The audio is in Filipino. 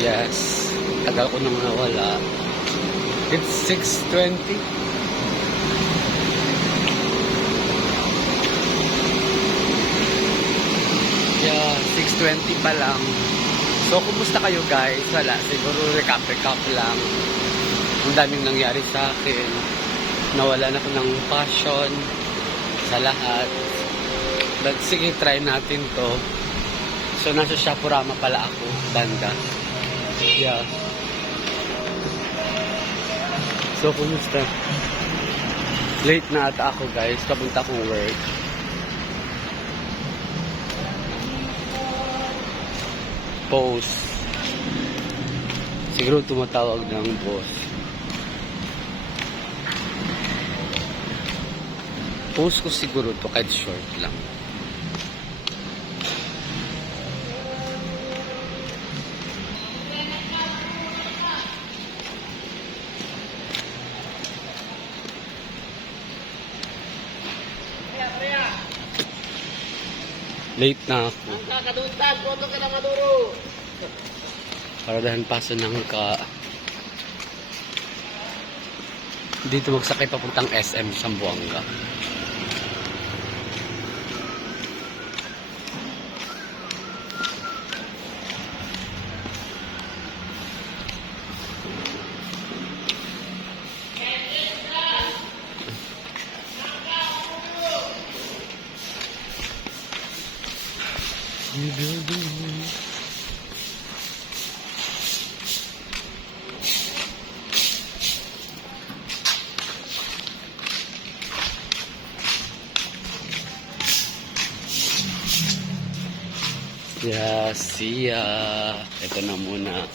Yes. Tagal ko nang nawala. It's 6:20. Yeah, 6:20 pa lang. So, kumusta kayo guys? Wala, siguro recap lang. Ang daming nangyari sa akin. Nawalan ako ng passion sa lahat. But sige, try natin to. So, nasa Shapurama pala ako, banda. Yeah. So, kumusta? Late na ata ako guys. Papunta akong work. Post. Siguro tumatawag ng boss. Post ko siguro to kahit short lang. Late na ako. Paradahan paso ng ka. Dito magsakay papuntang SM Zamboanga. Yeah, see ya. Ito na muna.